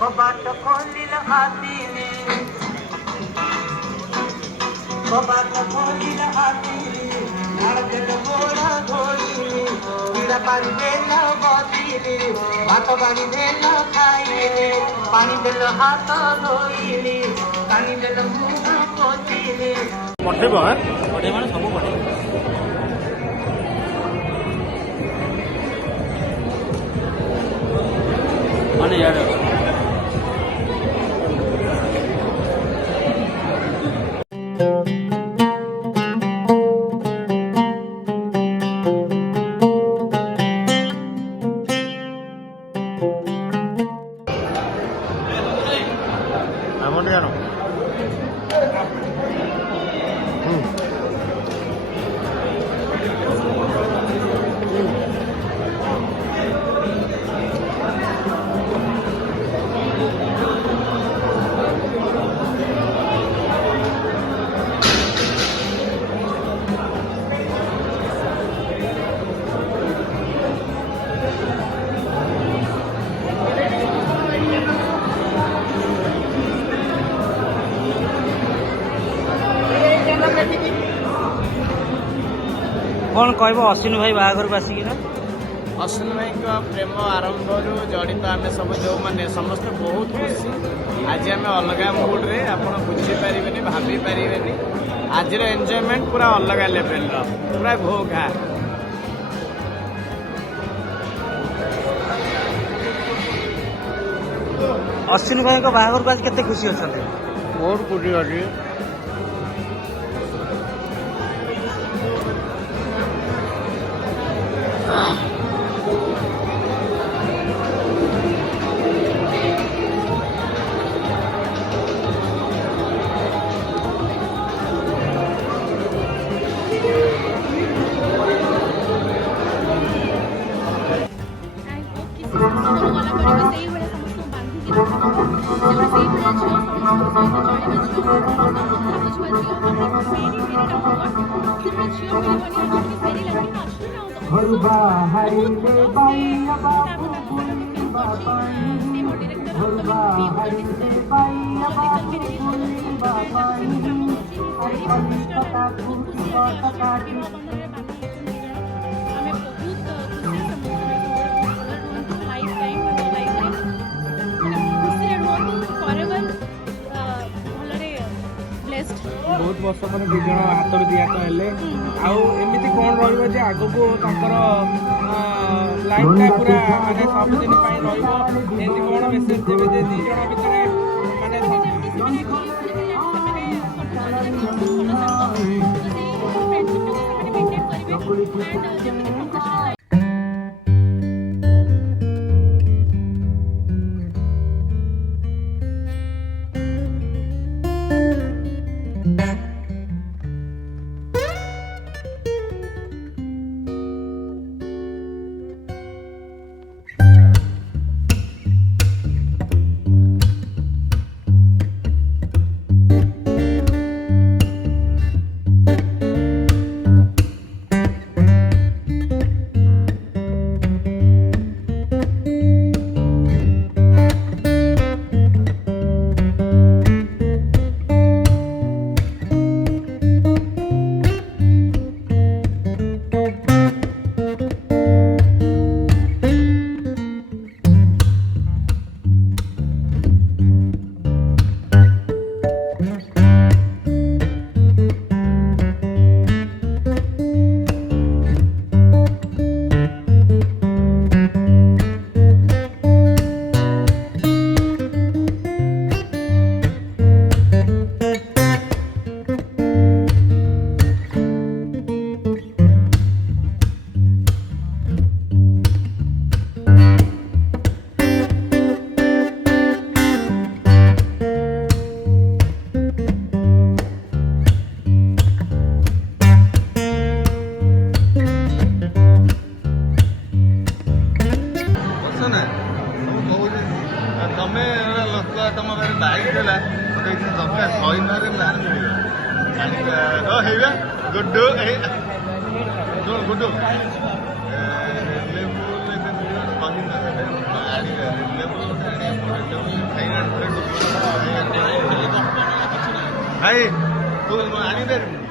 कबाट खोलिल हातीले कबाट खोलिल हातीले झाडदेल घोडा घोडीले पिडा पानी देल बतीले भात पानी देल खाइले पानी देल हात धोइले पानी देल मुख पोछिले पठेब पठे माने सब पठे माने यार कौन कह अश्विनी भाई बाहाघर को आसिक अश्विनी भाई प्रेम आरंभ जड़ित आम सब जो मैंने समस्त बहुत खुशी आज आम अलग मुड्रे आप बुझीपारे भाभी पारे आज एंजॉयमेंट पूरा अलग लेवल पूरा घो घा अश्विनी भाई बाहाघर को आज केते खुशी अच्छा बहुत खुशी अच्छी बहुत वर्ष पर दु जन हाथ दिया तो हेले आमती कौन रही आग को लाइफ टा पूरा माने सब दिन कौन मेसेज देवे जे दु जन भितर माने କହୁଛି ତମେ ଲୋକ ତମ ଘରେ ବାଇକ୍ ଦେଲା ଗୋଟେ ଦରକାର 100 ପ୍ଲାନ୍ ମିଳିବ ହେଇବା ଗୁଡୁ ଗୁଡୁ ଭାଇ ତୁ ଆଣିପାରିବୁ